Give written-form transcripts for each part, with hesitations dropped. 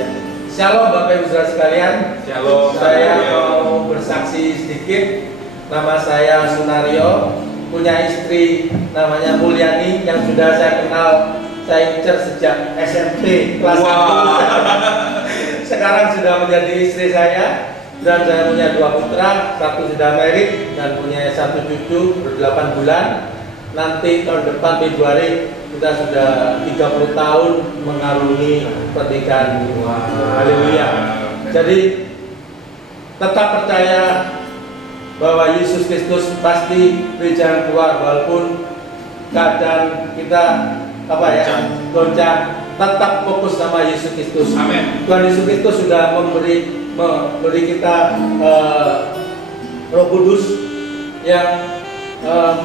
Ya. Shalom Bapak Ibu Saudara sekalian. Shalom. Saya mau bersaksi sedikit. Nama saya Sunario, punya istri namanya Mulyani yang sudah saya kenal, saya incer sejak SMP kelas 1. Sekarang sudah menjadi istri saya. Dan saya punya 2 putra, 1 sudah married dan punya 1 cucu ber-8 bulan. Nanti tahun depan Februari kita sudah 30 tahun mengarungi pernikahan. Haleluya. Jadi tetap percaya bahwa Yesus Kristus pasti beri jalan keluar walaupun keadaan kita goncang. Tetap fokus sama Yesus Kristus. Amin. Tuhan Yesus Kristus sudah memberi kita Roh Kudus yang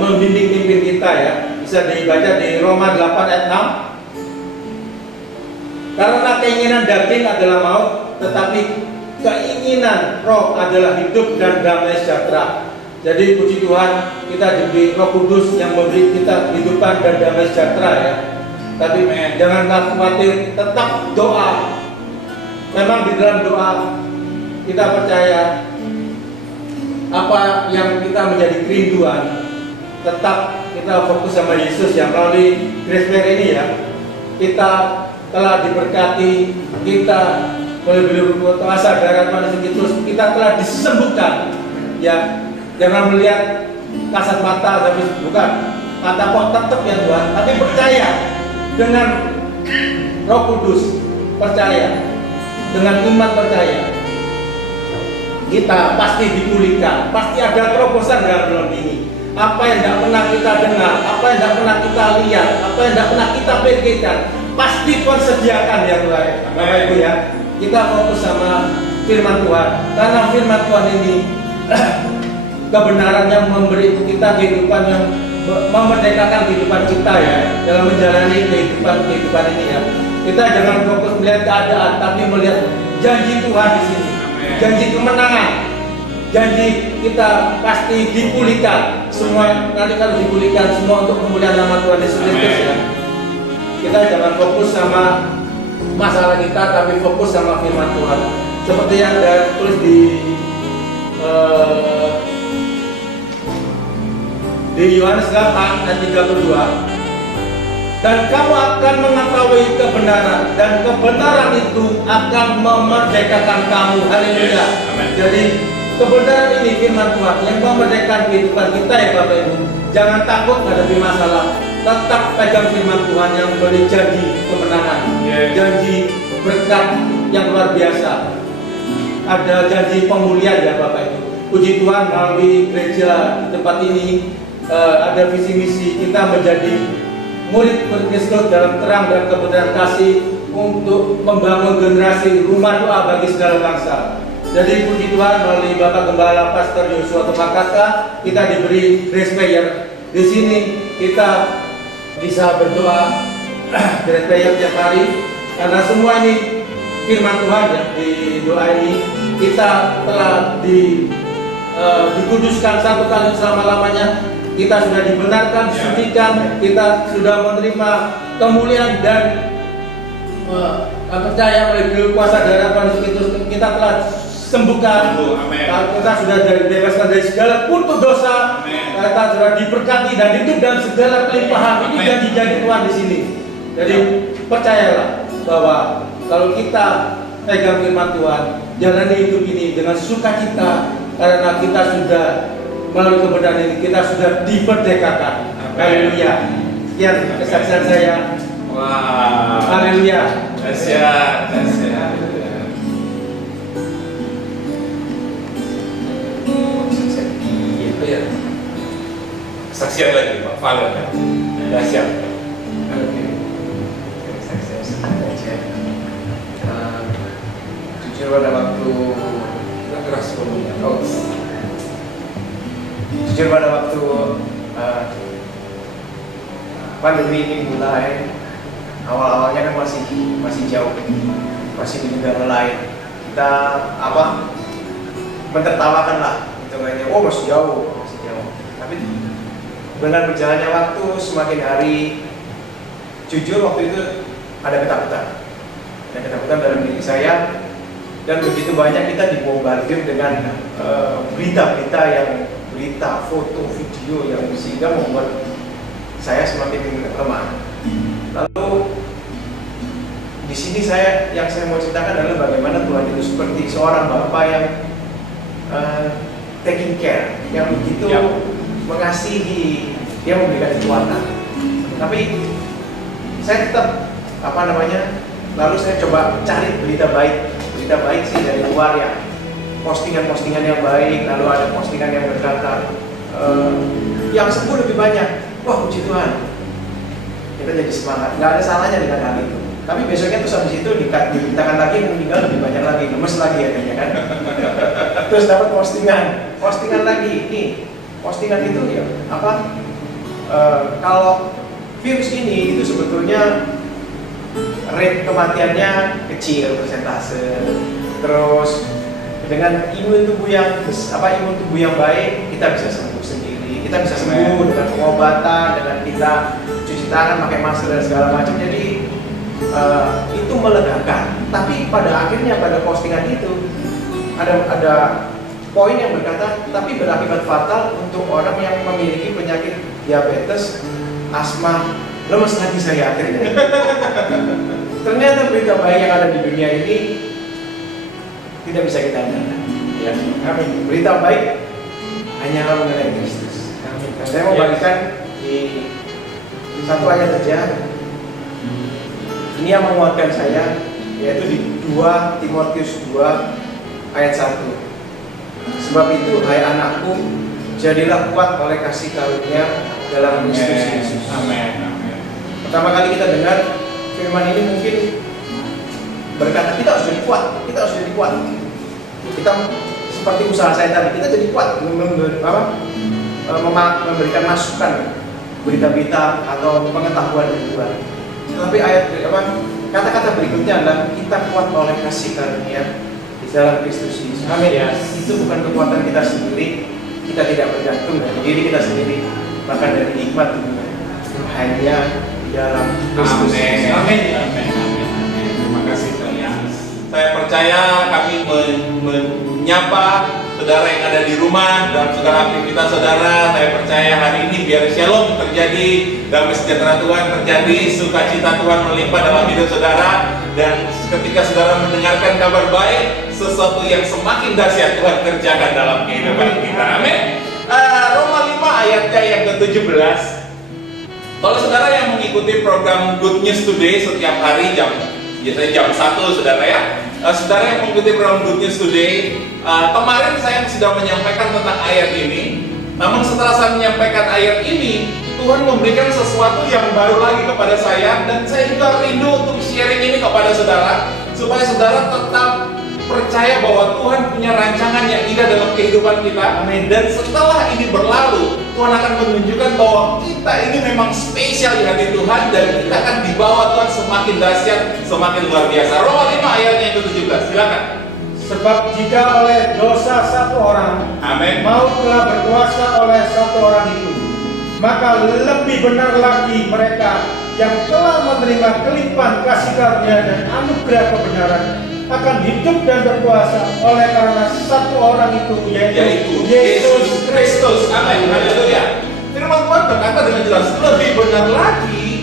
membimbing pimpin kita ya. Bisa dibaca di Roma 8 ayat 6. Karena keinginan daging adalah maut, tetapi keinginan roh adalah hidup dan damai sejahtera. Jadi puji Tuhan kita diberi Roh Kudus yang memberi kita kehidupan dan damai sejahtera ya. Tapi jangan khawatir, tetap doa. Memang di dalam doa kita percaya apa yang kita menjadi kerinduan, tetap kita fokus sama Yesus yang melalui Grace Fair ini ya. Kita telah diberkati, kita boleh berpuasa darah Tuhan Yesus Kristus, kita telah disembuhkan ya. Jangan melihat kasat mata, tapi bukan kata kok tetap ya Tuhan, tapi percaya dengan Roh Kudus, percaya dengan iman, percaya kita pasti dipulihkan, pasti ada terobosan dalam bulan ini. Apa yang tidak pernah kita dengar, apa yang tidak pernah kita lihat, apa yang tidak pernah kita pikirkan, pasti Tuhan sediakan ya Tuhan. Bapak Ibu ya, kita fokus sama firman Tuhan, karena firman Tuhan ini kebenaran yang memberi kita kehidupan yang memerdekakan kehidupan kita ya, dalam menjalani kehidupan ini ya. Kita jangan fokus melihat keadaan, tapi melihat janji Tuhan di sini. Janji kemenangan, janji kita pasti dipulihkan. Semua nanti kalau dipulihkan semua untuk kemuliaan nama Tuhan Yesus Kristus ya. Kita jangan fokus sama masalah kita, tapi fokus sama firman Tuhan. Seperti yang ada tulis di Yohanes 8 ayat 32. Dan kamu akan mengetahui kebenaran, dan kebenaran itu akan memerdekakan kamu. Haleluya. Jadi kebenaran ini firman Tuhan yang memerdekakan kehidupan kita ya Bapak Ibu. Jangan takut menghadapi masalah, tetap pegang firman Tuhan yang memberi janji kemenangan, janji berkat yang luar biasa. Ada janji pemulihan ya Bapak Ibu. Puji Tuhan melalui gereja di tempat ini ada visi misi kita menjadi murid Kristus dalam terang dan kebenaran kasih untuk membangun generasi rumah doa bagi segala bangsa. Jadi puji Tuhan melalui Bapak Gembala Pastor Yosua Tumakata kita diberi grace prayer. Di sini kita bisa berdoa grace prayer tiap hari karena semua ini firman Tuhan ya. Di doa ini kita telah dikuduskan satu kali selama-lamanya. Kita sudah dibenarkan, disucikan, kita sudah menerima kemuliaan dan percaya oleh kuasa darah Tuhan Yesus Kristus kita telah sembuhkan. Kita sudah dibebaskan dari segala kutuk dosa. Kita sudah diberkati dan hidup dalam segala kelimpahan. Ini janji Tuhan di sini. Jadi percayalah bahwa kalau kita pegang firman Tuhan, jalani hidup ini dengan sukacita karena kita sudah melalui kebenaran ini kita sudah diperdekakan. Haleluya. Sekian kesaksian saya. Wow. Haleluya. Dahsyat. Itu ya. Kesaksian lagi Pak Valen. Dahsyat. Jujur pada waktu keras ngomongnya. Jujur pada waktu pandemi ini mulai, awal-awalnya kan masih jauh, masih di negara lain. Kita mentertawakan lah, gitu kayaknya. Oh masih jauh. Tapi dengan berjalannya waktu, semakin hari, jujur waktu itu ada ketakutan. ada ketakutan dalam diri saya, dan begitu banyak kita dibombardir dengan berita-berita yang foto, video yang sehingga membuat saya semakin lemah. Lalu di sini yang saya mau ceritakan adalah bagaimana Tuhan itu seperti seorang bapak yang taking care, yang begitu mengasihi, dia memberikan kekuatan. Tapi saya tetap lalu saya coba cari berita baik sih dari luar ya, postingan-postingan yang baik, lalu ada postingan yang berkata yang sembuh lebih banyak. Wah, puji Tuhan, kita jadi semangat. Nggak ada salahnya dengan hal itu. Tapi besoknya terus habis itu diberitakan lagi yang meninggal lebih banyak lagi, lemes lagi ya kan. Terus dapat postingan lagi. Nih, postingan itu ya kalau virus ini itu sebetulnya rate kematiannya kecil persentase. Terus dengan imun tubuh yang baik, kita bisa sembuh sendiri. Kita bisa sembuh dengan pengobatan, dengan kita cuci tangan, pakai masker dan segala macam. Jadi itu melegakan. Tapi pada akhirnya pada postingan itu ada poin yang berkata, tapi berakibat fatal untuk orang yang memiliki penyakit diabetes, asma, lemes lagi saya akhirnya. Ternyata berita baik yang ada di dunia ini tidak bisa kita andalkan. Ya, amin. Berita baik hanyalah mengenai Kristus. Dan saya mau bagikan di satu ayat saja. Ini yang menguatkan saya, yaitu di 2 Timotius 2 ayat 1. Sebab itu, hai anakku, jadilah kuat oleh kasih karunia dalam Kristus Yesus. Amin. Pertama kali kita dengar firman ini mungkin berkata kita harus jadi kuat. Kita seperti usaha saya tadi, kita jadi kuat memberikan masukan berita-berita atau pengetahuan dari Tuhan. Tapi kata-kata berikutnya adalah kita kuat oleh kasih karunia di dalam Kristus Yesus. Amin. Itu bukan kekuatan kita sendiri. Kita tidak bergantung dari diri kita sendiri, bahkan dari hikmat Tuhan. Hanya di dalam Kristus Yesus. Amin. Terima kasih Tuhan. Saya percaya kami menyapa saudara yang ada di rumah dan segala aktivitas saudara. Saya percaya hari ini biar shalom terjadi, damai sejahtera Tuhan terjadi, sukacita Tuhan melimpah dalam hidup saudara. Dan ketika saudara mendengarkan kabar baik, sesuatu yang semakin dahsyat Tuhan kerjakan dalam kehidupan kita. Amin. Roma 5 ayatnya yang ke-17. Kalau saudara yang mengikuti program Good News Today setiap hari biasanya jam 1 saudara ya. Saudara yang mengikuti program Good News Today, kemarin saya sudah menyampaikan tentang ayat ini. Namun setelah saya menyampaikan ayat ini, Tuhan memberikan sesuatu yang baru lagi kepada saya. Dan saya juga rindu untuk sharing ini kepada saudara, supaya saudara tetap percaya bahwa Tuhan punya rancangan yang indah dalam kehidupan kita. Amin. Dan setelah ini berlalu, Tuhan akan menunjukkan bahwa kita ini memang spesial di hati Tuhan, dan kita akan dibawa Tuhan semakin dahsyat, semakin luar biasa. Roma 5 ayatnya yang ke-17, silakan. Sebab jika oleh dosa satu orang, Amin, maut telah berkuasa oleh satu orang itu, maka lebih benar lagi mereka yang telah menerima kelimpahan kasih karunia dan anugerah kebenaran akan hidup dan berkuasa oleh karena satu orang itu, yaitu Yesus Kristus. Amin. Haleluya. Firman Tuhan berkata dengan jelas, lebih benar lagi,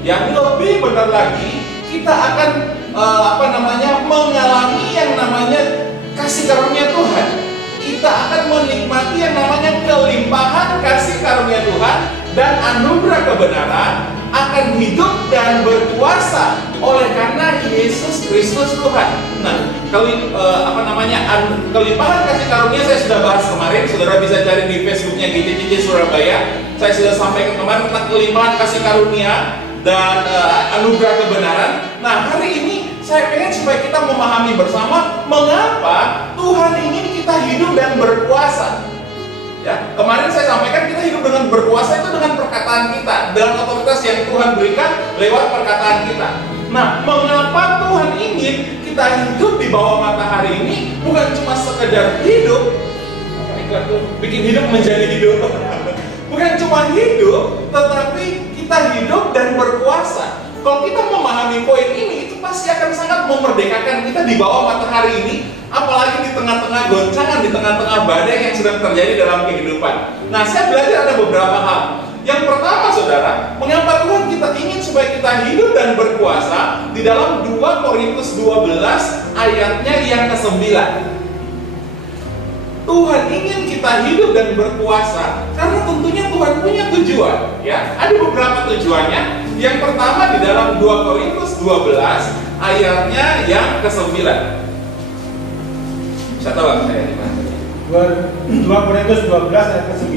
yang lebih benar lagi, kita akan mengalami yang namanya kasih karunia Tuhan. Kita akan menikmati yang namanya kelimpahan kasih karunia Tuhan dan anugerah kebenaran, akan hidup dan berkuasa oleh karena Yesus Kristus Tuhan. Nah, kelimpahan kasih karunia saya sudah bahas kemarin. Saudara bisa cari di Facebooknya GCCC Surabaya. Saya sudah sampaikan kemarin tentang kelimpahan kasih karunia dan anugerah kebenaran. Nah, hari ini saya pengen supaya kita memahami bersama mengapa Tuhan ingin kita hidup dan berkuasa. Ya, kemarin saya sampaikan kita hidup dengan berkuasa itu dengan perkataan kita, dengan otoritas yang Tuhan berikan lewat perkataan kita. Nah, mengapa Tuhan ingin kita hidup di bawah matahari ini bukan cuma sekedar hidup, bikin hidup menjadi hidup, bukan cuma hidup, tetapi kita hidup dan berkuasa. Kalau kita memahami poin ini, itu pasti akan sangat memerdekakan kita di bawah matahari ini, apalagi di tengah-tengah goncangan, di tengah-tengah badai yang sedang terjadi dalam kehidupan. Nah, saya belajar ada beberapa hal. Yang pertama, saudara, mengapa Tuhan kita ingin supaya kita hidup dan berkuasa di dalam 2 Korintus 12 ayatnya yang ke-9. Tuhan ingin kita hidup dan berkuasa karena tentunya Tuhan punya tujuan, ya. Ada beberapa tujuannya. Yang pertama di dalam 2 Korintus 12 ayatnya yang ke-9. Bisa tahu nggak saya di mana? 2 Korintus 12 ayat ke-9.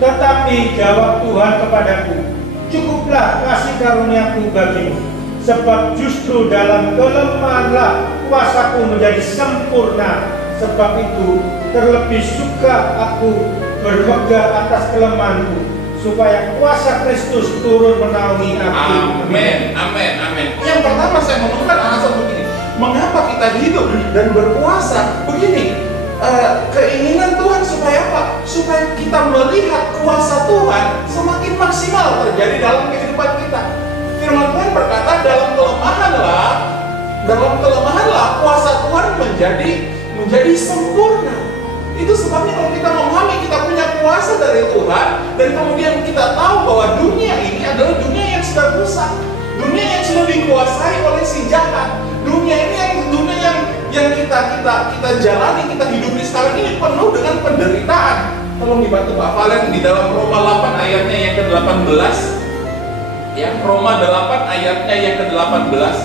Tetapi jawab Tuhan kepadaku, cukuplah kasih karuniaku bagimu, sebab justru dalam kelemahanlah kuasaku menjadi sempurna. Sebab itu terlebih suka aku bermegah atas kelemahanku, supaya kuasa Kristus turun menaungi aku. Amin, amin, amin. Yang pertama saya menemukan alasan begini, mengapa kita hidup dan berkuasa begini. Keinginan Tuhan supaya apa? Supaya kita melihat kuasa Tuhan semakin maksimal terjadi dalam kehidupan kita. Firman Tuhan berkata, dalam kelemahanlah kuasa Tuhan menjadi sempurna. Itu sebabnya kalau kita memahami kita punya kuasa dari Tuhan, dan kemudian kita tahu bahwa dunia ini adalah dunia yang sudah rusak, dunia yang sudah dikuasai oleh si jahat. Dunia ini yang kita jalani, kita hidup di sekarang ini penuh dengan penderitaan. Tolong dibantu Pak Valen di dalam Roma 8 ayatnya yang ke-18. Ya, Roma 8 ayatnya yang ke-18.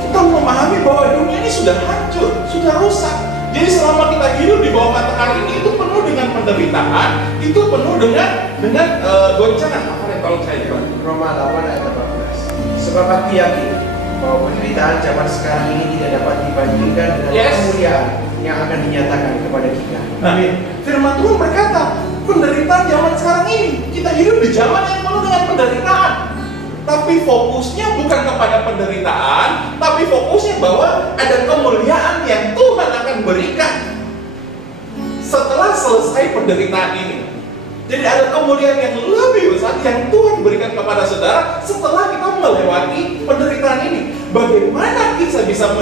Kita memahami bahwa dunia ini sudah hancur, sudah rusak. Jadi selama kita hidup di bawah matahari ini, itu penuh dengan penderitaan, itu penuh dengan goncangan. Apa yang tolong saya dibantu? Roma 8 ayat 18. Sebab aku yakin bahwa penderitaan zaman sekarang ini tidak dapat dibandingkan dengan kemuliaan yang akan dinyatakan kepada kita. Nah, firman Tuhan berkata, penderitaan zaman sekarang ini, kita hidup di zaman yang penuh dengan penderitaan. Tapi fokusnya bukan kepada penderitaan, tapi fokusnya bahwa ada kemuliaan yang Tuhan akan berikan setelah selesai penderitaan ini. Jadi ada kemuliaan yang lebih besar yang Tuhan berikan kepada saudara setelah kita melewati penderitaan ini. Bagaimana kita bisa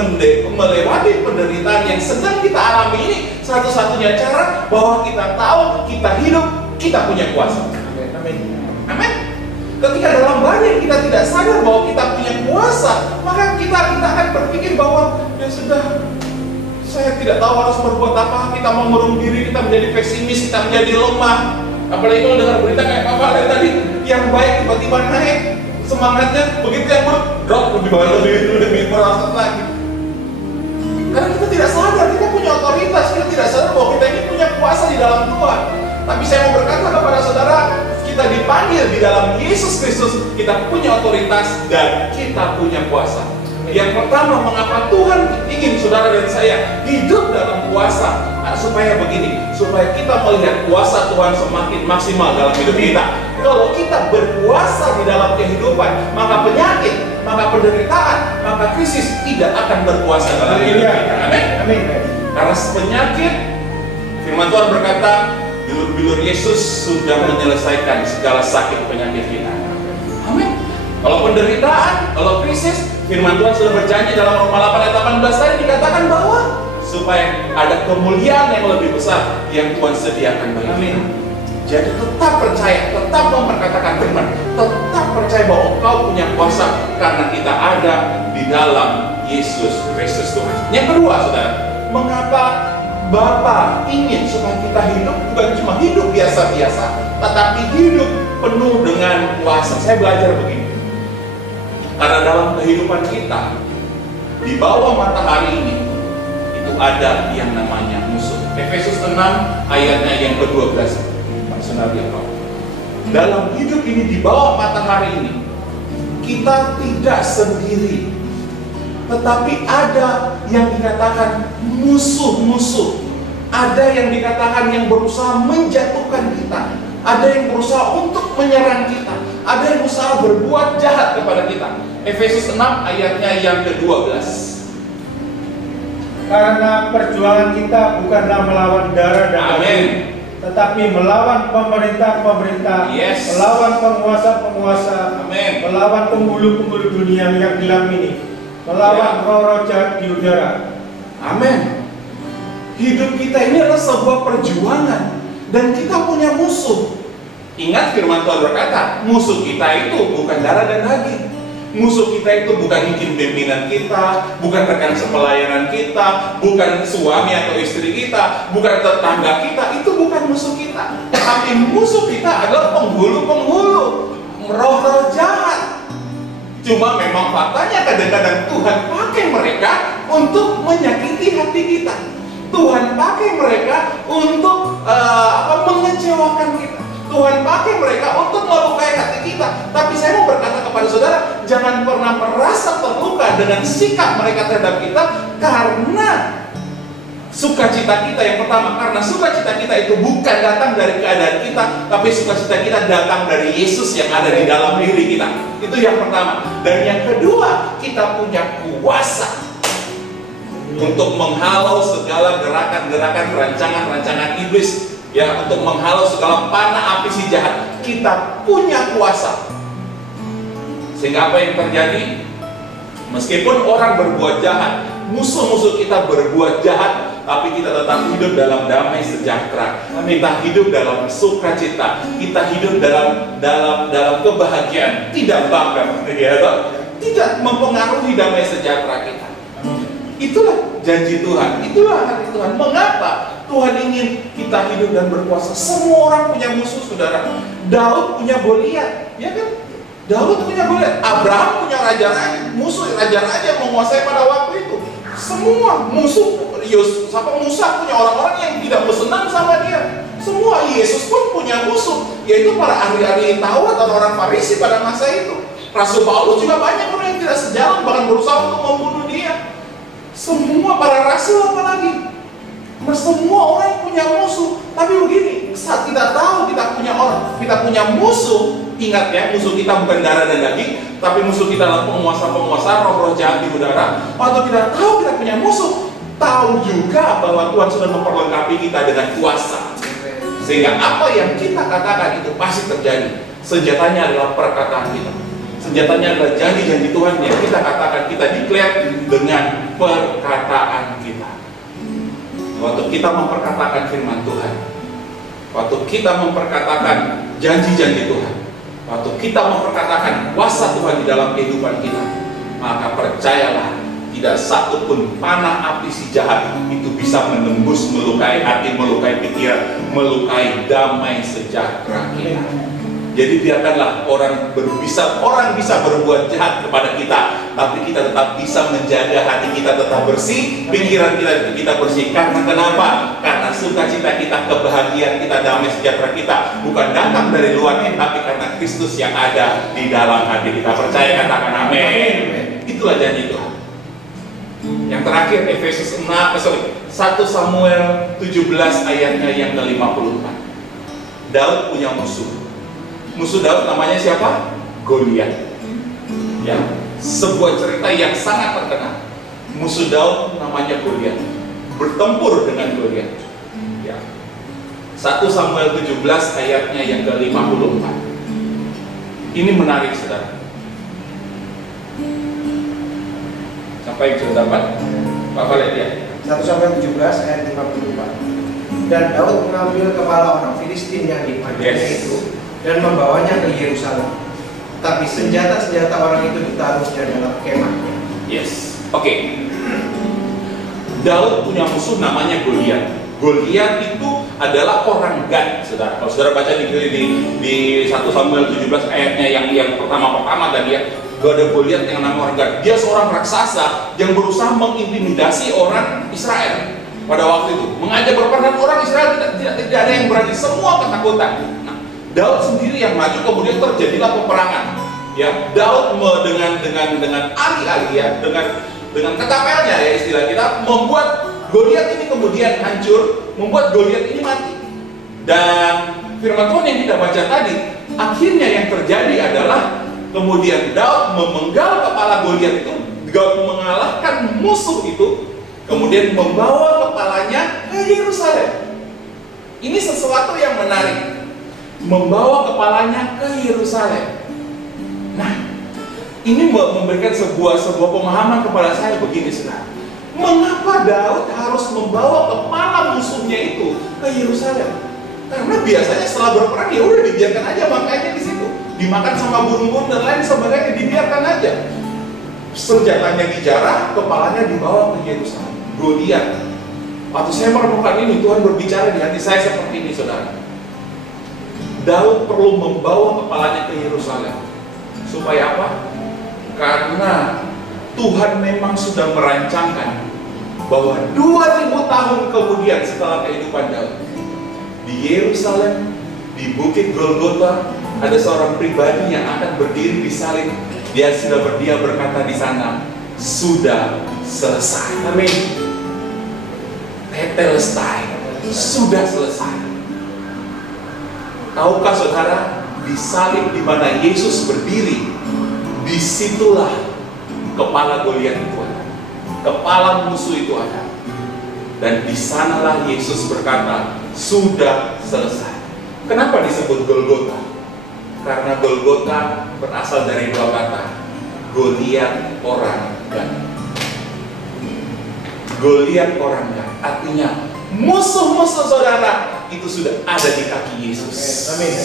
melewati penderitaan yang sedang kita alami ini? Satu-satunya cara bahwa kita tahu kita hidup, kita punya kuasa. Amin. Amin. Ketika dalam badai kita tidak sadar bahwa kita punya kuasa, maka kita akan berpikir bahwa ya sudah, saya tidak tahu harus berbuat apa. Kita mengurung diri, kita menjadi pesimis, kita menjadi lemah. Apalagi kalau dengar berita kayak Pak Valen tadi, yang baik tiba-tiba naik semangatnya, begitu yang buruk drop lebih merosot lagi. Karena kita tidak sadar, kita punya otoritas, kita tidak sadar bahwa kita ini punya kuasa di dalam Tuhan. Tapi saya mau berkata kepada saudara, kita dipanggil di dalam Yesus Kristus, kita punya otoritas dan kita punya kuasa. Yang pertama, mengapa Tuhan ingin saudara dan saya hidup dalam kuasa? Supaya begini, supaya kita melihat kuasa Tuhan semakin maksimal dalam hidup kita. Kalau kita berkuasa di dalam kehidupan, maka penyakit, maka penderitaan, maka krisis tidak akan berkuasa dalam hidup kita. Amin. Amin. Karena penyakit, firman Tuhan berkata, bilur-bilur Yesus sudah menyelesaikan segala sakit penyakit kita. Amin. Kalau penderitaan, kalau krisis, firman Tuhan sudah berjanji dalam Roma 8 ayat 18 tadi dikatakan bahwa supaya ada kemuliaan yang lebih besar yang Tuhan sediakan bagi kita. Jadi tetap percaya, tetap memperkatakan firman, tetap percaya bahwa engkau punya kuasa karena kita ada di dalam Yesus Kristus Tuhan. Yang kedua, saudara, mengapa Bapa ingin supaya kita hidup bukan cuma hidup biasa-biasa, tetapi hidup penuh dengan kuasa. Saya belajar begini, karena dalam kehidupan kita di bawah matahari ini itu ada yang namanya musuh. Efesus 6 ayatnya yang ke-12. Pak Sunaryo, dalam hidup ini di bawah matahari ini kita tidak sendiri, tetapi ada yang dikatakan musuh-musuh. Ada yang dikatakan yang berusaha menjatuhkan kita, ada yang berusaha untuk menyerang kita, ada yang berusaha berbuat jahat kepada kita. Efesus 6 ayatnya yang ke-12. Karena perjuangan kita bukanlah melawan darah dan daging, tetapi melawan pemerintah-pemerintah, Yes. melawan penguasa-penguasa, Amin. melawan penghulu-penghulu dunia yang gelap ini, melawan roh-roh jahat di udara. Amin. Hidup kita ini adalah sebuah perjuangan dan kita punya musuh. Ingat firman Tuhan berkata, musuh kita itu bukan darah dan daging. Musuh kita itu bukan mungkin pimpinan kita, bukan rekan sepelayanan kita, bukan suami atau istri kita, bukan tetangga kita. Itu bukan musuh kita. Tapi musuh kita adalah penghulu-penghulu, roh-roh jahat. Cuma memang faktanya kadang-kadang Tuhan pakai mereka untuk menyakiti hati kita. Tuhan pakai mereka untuk mengecewakan kita. Tuhan pakai mereka untuk melukai hati kita. Tapi saya mau berkata kepada saudara, jangan pernah merasa terluka dengan sikap mereka terhadap kita, karena sukacita kita yang pertama, karena sukacita kita itu bukan datang dari keadaan kita, tapi sukacita kita datang dari Yesus yang ada di dalam diri kita. Itu yang pertama. Dan yang kedua, kita punya kuasa untuk menghalau segala gerakan-gerakan rancangan-rancangan iblis, ya, untuk menghalau segala panah api si jahat. Kita punya kuasa. Sehingga apa yang terjadi? Meskipun orang berbuat jahat, musuh-musuh kita berbuat jahat, tapi kita tetap hidup dalam damai sejahtera. Kita hidup dalam sukacita. Kita hidup dalam kebahagiaan, tidak bangga, tidak mempengaruhi damai sejahtera kita. Itulah janji Tuhan, itulah hati Tuhan. Mengapa Tuhan ingin kita hidup dan berkuasa? Semua orang punya musuh, saudara. Daud punya Goliat, ya kan? Daud punya Goliat. Abraham punya raja-raja, musuh raja-raja yang menguasai pada waktu itu. Semua musuh. Musa punya orang-orang yang tidak bersenang sama dia. Semua. Yesus pun punya musuh, yaitu para ahli-ahli Taurat dan orang Farisi pada masa itu. Rasul Paulus juga banyak orang yang tidak sejalan, bahkan berusaha untuk membunuh dia. Semua para rasul apalagi. Semua orang punya musuh. Tapi begini, saat kita tahu kita punya musuh, ingat ya, musuh kita bukan darah dan daging, tapi musuh kita adalah penguasa-penguasa, roh-roh jahat di udara. Waktu kita tahu kita punya musuh, tahu juga bahwa Tuhan sudah memperlengkapi kita dengan kuasa. Sehingga apa yang kita katakan itu pasti terjadi. Senjatanya adalah perkataan kita. Senjatanya adalah janji-janji Tuhan yang kita katakan, kita declare dengan perkataan kita. Waktu kita memperkatakan firman Tuhan, waktu kita memperkatakan janji-janji Tuhan, waktu kita memperkatakan kuasa Tuhan di dalam kehidupan kita, maka percayalah, tidak satu pun panah api si jahat itu bisa menembus, melukai hati, melukai pikiran, melukai damai sejahtera kita. Jadi biarkanlah orang bisa berbuat jahat kepada kita, tapi kita tetap bisa menjaga hati kita tetap bersih, pikiran kita bersih. Karena kenapa? Karena sukacita kita, kebahagiaan kita, damai sejahtera kita bukan datang dari luar, tapi karena Kristus yang ada di dalam hati kita. Percaya, katakan amin. Itulah janji Tuhan. Yang terakhir, Efesus 1 Samuel 17 ayatnya yang ke-54. Daud punya musuh. Musuh Daud namanya siapa? Goliat. Ya, sebuah cerita yang sangat terkenal. Musuh Daud namanya Goliat. Bertempur dengan Goliat. Ya. 1 Samuel 17 ayatnya yang ke-54. Ini menarik, saudara. Sampai yang sudah dapat? Bapak lihat ya. 1 Samuel 17 ayat 54. Dan Daud mengambil kepala orang Filistin yang dipanggilnya itu dan membawanya ke Yerusalem. Tapi senjata-senjata orang itu ditaruhnya dalam kemahnya. Yes. Oke. Daud punya musuh namanya Goliat. Goliat itu adalah orang Gad, saudara. Kalau saudara baca di 1 Samuel 17 ayatnya yang pertama tadi ya, ada Goliat yang namanya orang Gad. Dia seorang raksasa yang berusaha mengintimidasi orang Israel pada waktu itu. Mengajak berperang orang Israel tidak ada yang berani, semua ketakutan. Daud sendiri yang maju, kemudian terjadilah peperangan. Ya, Daud dengan alih-alih ya, dengan ketapelnya ya istilah kita, membuat Goliat ini kemudian hancur, membuat Goliat ini mati. Dan firman Tuhan yang kita baca tadi, akhirnya yang terjadi adalah kemudian Daud memenggal kepala Goliat itu, Daud mengalahkan musuh itu, kemudian membawa kepalanya ke Yerusalem. Ini sesuatu yang menarik. Membawa kepalanya ke Yerusalem. Nah, ini memberikan sebuah pemahaman kepada saya begini, saudara. Mengapa Daud harus membawa kepala musuhnya itu ke Yerusalem? Karena biasanya setelah berperang ya udah dibiarkan aja makanya di situ, dimakan sama burung-burung dan lain sebagainya, dibiarkan aja. Senjatanya dijarah, kepalanya dibawa ke Yerusalem. Goliat. Waktu saya merenungkan ini, Tuhan berbicara di hati saya seperti ini, saudara. Daud perlu membawa kepalanya ke Yerusalem. Supaya apa? Karena Tuhan memang sudah merancangkan bahwa 2000 tahun kemudian setelah kehidupan Daud, di Yerusalem, di Bukit Golgota, ada seorang pribadi yang akan berdiri di salib. Dia berkata di sana, sudah selesai. Amin. Tetelestai, sudah selesai. Tahukah saudara, di salib di mana Yesus berdiri, disitulah kepala Goliat itu ada, kepala musuh itu ada, dan di sanalah Yesus berkata, sudah selesai. Kenapa disebut Golgota? Karena Golgota berasal dari dua kata, Goliat orang gagah. Goliat orang gagah artinya musuh-musuh saudara itu sudah ada di kaki Yesus. Amin.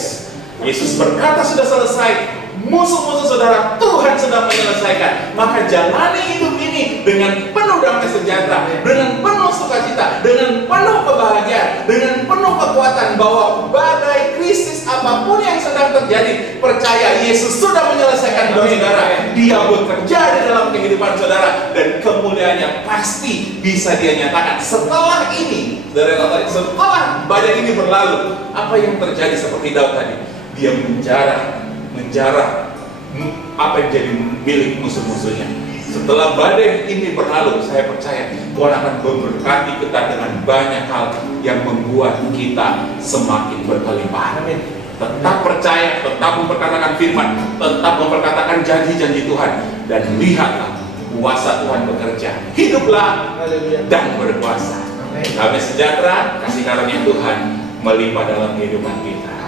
Yesus berkata sudah selesai. Musuh-musuh saudara Tuhan sudah menyelesaikan. Maka jalani hidup ini dengan penuh damai sejahtera, dengan penuh sukacita, dengan penuh kebahagiaan, dengan penuh kekuatan bahwa badai krisis apapun yang sedang terjadi, percaya Yesus sudah menyelesaikan hidup saudara. Dia bekerja di dalam kehidupan saudara, dan kemuliaannya pasti bisa dia nyatakan. Setelah ini, setelah badai ini berlalu, apa yang terjadi seperti Daud tadi? Dia menjarah apa yang jadi milik musuh-musuhnya. Setelah badai ini berlalu, saya percaya Tuhan akan memberkati kita dengan banyak hal yang membuat kita semakin berkelimpahan. Tetap percaya, tetap memperkatakan firman, tetap memperkatakan janji-janji Tuhan, dan lihatlah kuasa Tuhan bekerja. Hiduplah dan berkuasa. Damai sejahtera, kasih karunia Tuhan melimpah dalam kehidupan kita.